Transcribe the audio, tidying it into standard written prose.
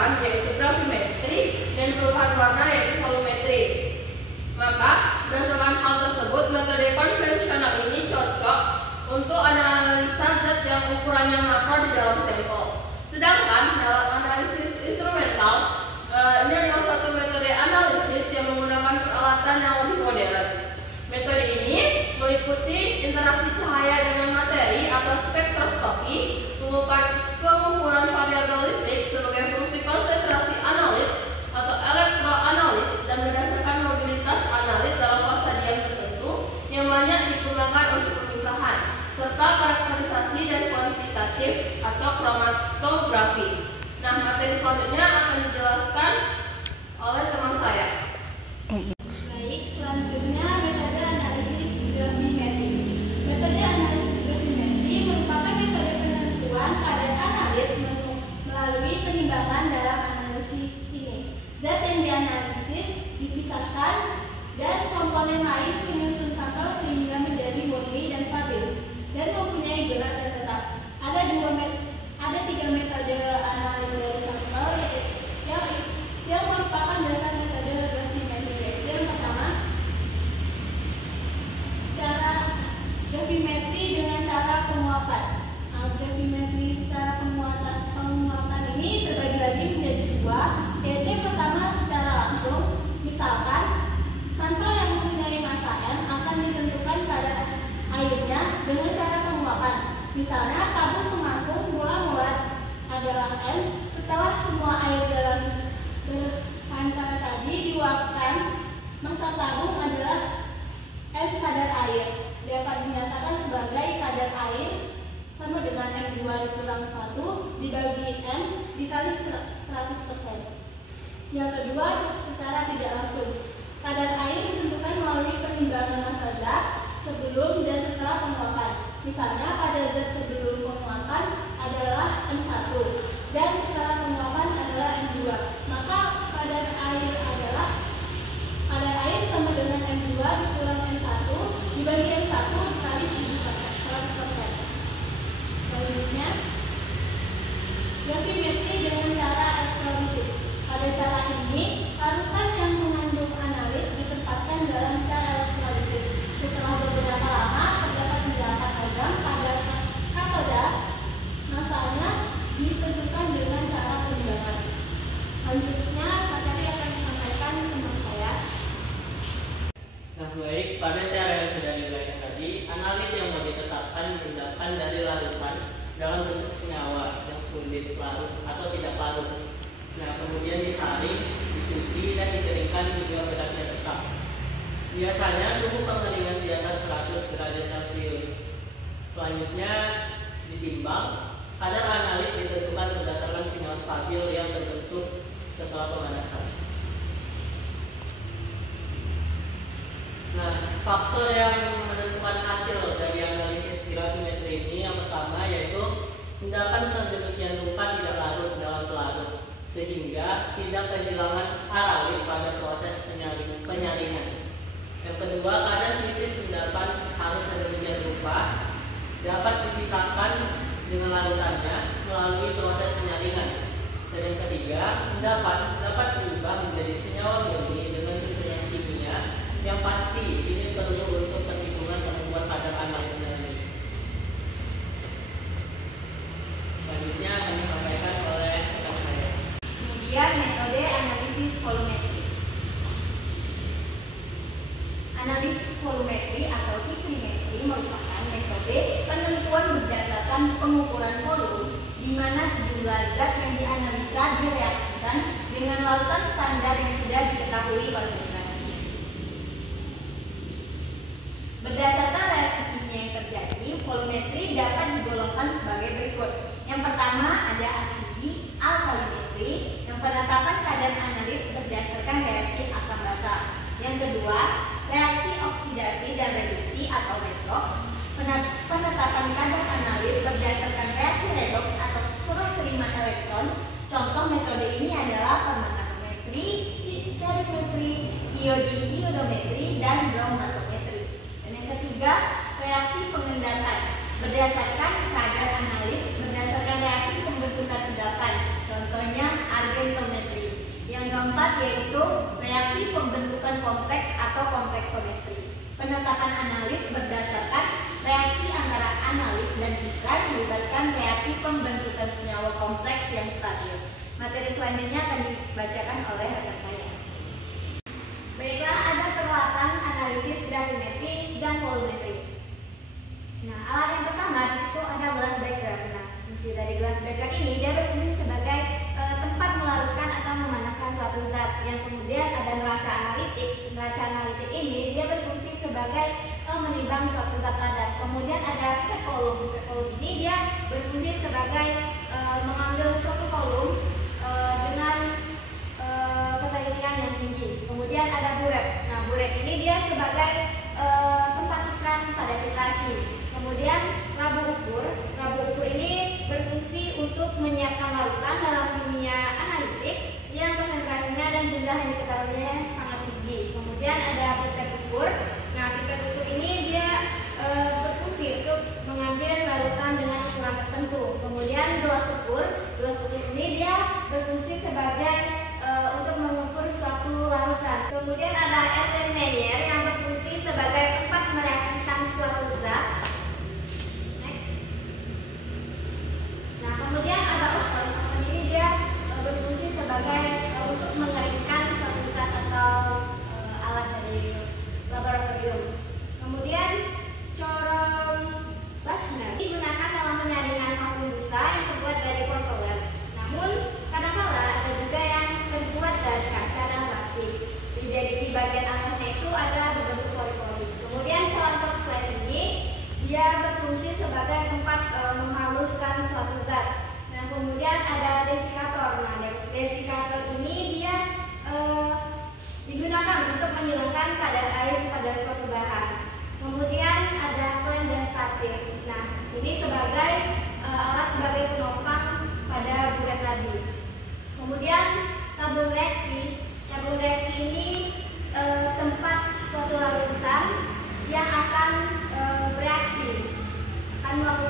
digunakan yaitu gravimetri dan perubahan warna yaitu volumetri. Maka berdasarkan hal tersebut, metode konvensional ini cocok untuk analisa zat yang ukurannya makro di dalam sampel. Sedangkan dalam analisis instrumental, ini adalah suatu metode analisis yang menggunakan peralatan yang lebih modern. Metode ini meliputi interaksi cahaya dengan materi atau spektroskopi, pengukuran variabel listrik sebagai fungsi konsentrasi analit atau elektroanalit, dan berdasarkan mobilitas analit dalam fase diam tertentu yang banyak digunakan untuk pemisahan, serta karakterisasi dan kuantitatif atau kromatografi. Nah, materi selanjutnya akan dijelaskan oleh teman saya. Baik, selanjutnya metode analisis gravimetri. Metode analisis gravimetri merupakan metode penentuan kadar analit melalui penimbangan dalam analisis ini. Zat yang dianalisis dipisahkan dan komponen lain penyusun sampel sehingga menjadi murni dan stabil dan mempunyai berat yang tetap. Ada tiga metode analisis dari sampel yang merupakan dasar metode gravimetri, yaitu yang pertama secara gravimetri dengan cara penguapan. Gravimetri secara penguapan ini terbagi lagi menjadi dua, yaitu yang pertama secara langsung. Misalkan sampel yang mempunyai massa M akan ditentukan kadar airnya dengan cara penguapan. Misalnya tabung pengapung mula muat adalah M. Setelah semua air dalam berhantar tadi diuapkan, massa tabung adalah M kadar air. Dapat dinyatakan sebagai kadar air sama dengan M2 dikurang 1 dibagi M dikali 100%. Yang kedua, secara tidak langsung. Kadar air ditentukan melalui penimbangan massa zat sebelum dan setelah penguapan. Misalnya pada zat sebelum penguapan adalah M1 dan setelah penguapan adalah M2. Maka kadar air sama dengan M2 dikurang M1 dibagi M1 dikali 100%. Selanjutnya, gravimetri dengan cara elektrolisis. Pada cara ini, larutan yang mengandung analit ditempatkan dalam sel elektrolisis. Setelah beberapa lama, terdapat endapan logam pada katoda. Masanya ditentukan dengan cara penimbangan. Selanjutnya, materi akan disampaikan teman saya. Nah, baik, pada cara yang sudah diuraikan tadi, analit yang mau ditetapkan diindahkan dari larutan dalam bentuk senyawa yang sulit larut atau tidak larut. Nah, kemudian disaring, dicuci, dan dikeringkan hingga beratnya tetap. Biasanya suhu pengeringan di atas 100 derajat Celcius. Selanjutnya ditimbang. Kadar analit ditentukan berdasarkan sinyal stabil yang terbentuk setelah pemanasan. Nah, faktor yang menentukan hasil dari analisis gravimetri ini yang pertama yaitu endapan sedemikian rupa tidak larut dalam pelarut sehingga tidak kehilangan aralit pada proses penyaringan. Yang kedua, kadar krisis endapan harus sedemikian rupa dapat dipisahkan dengan larutannya melalui proses penyaringan. Dan yang ketiga, endapan dapat berubah menjadi senyawa murni dengan susunan kimia yang pasti. Ini perlu untuk perhitungan penentuan kadar analitnya ini. Selanjutnya akan disampaikan oleh rekan saya. Kemudian metode analisis volumetri. Analisis volumetri atau hiprimetri merupakan metode penentuan berdasarkan pengukuran volume di mana sejumlah zat yang dianalisa direaksikan dengan larutan standar yang sudah diketahui konsentrasinya. Berdasarkan reaksi kimia yang terjadi, volumetri dapat digolongkan sebagai berikut. Yang pertama ada asidi alkalimetri yang penetapan kadar analit berdasarkan reaksi asam basa. Yang kedua, reaksi oksidasi dan reduksi atau redoks, penetapan kadar analit berdasarkan reaksi redoks atau serah terima elektron. Contoh metode ini adalah permanganometri, serimetri, iodometri, dan bromatometri. Dan yang ketiga, reaksi pengendatan berdasarkan kadar analit berdasarkan reaksi pembentukan endapan. Contohnya argen yaitu reaksi pembentukan kompleks atau kompleksometri. Penetapan analit berdasarkan reaksi antara analit dan ikrar melibatkan reaksi pembentukan senyawa kompleks yang stabil. Materi selanjutnya akan dibacakan oleh rekan saya. Baiklah, ada peralatan analisis gravimetri dan volumetri. Nah, alat yang pertama di situ ada glass beaker. Nah, fungsi dari glass beaker ini dia berfungsi sebagai tempat melarutkan atau memanaskan suatu zat. Yang kemudian ada neraca analitik. Neraca analitik ini dia berfungsi sebagai menimbang suatu zat padat. Kemudian ada pipet volume. Pipet volume ini dia berfungsi sebagai mengambil suatu volume dengan ketelitian yang tinggi. Kemudian ada buret. Nah, buret ini dia sebagai tempat ikrar pada titrasi. Kemudian labu ukur. Labu ukur ini berfungsi untuk menyiapkan larutan dalam kimia analitik yang konsentrasinya dan jumlah yang diketahuinya sangat tinggi. Kemudian ada pipet ukur. Nah, pipet ukur ini dia berfungsi untuk mengambil larutan dengan ukuran tertentu. Kemudian gelas ukur. Gelas ukur ini dia berfungsi sebagai untuk mengukur suatu larutan. Kemudian ada Erlenmeyer yang berfungsi sebagai tempat mereaksikan suatu zat. Next. Nah, kemudian ada oven. Oven ini dia berfungsi sebagai untuk mengeringkan suatu zat atau alat dari laboratorium. Kemudian corong Bachner digunakan dalam penyaringan parfum busa yang terbuat dari porselen. Namun kadang-kala ada juga yang terbuat dari kaca dan plastik. Di bagian atasnya itu ada berbentuk pori-pori. Kemudian celana slide ini dia berfungsi sebagai tempat menghaluskan suatu zat. Nah, kemudian ada desikator. Nah, desikator ini dia digunakan untuk menghilangkan kadar air pada suatu bahan. Kemudian ada klem dan statif. Nah, ini sebagai alat sebagai penopang pada buret tadi. Kemudian tabung reaksi. Tabung reaksi ini tempat suatu larutan yang akan bereaksi, akan melakukan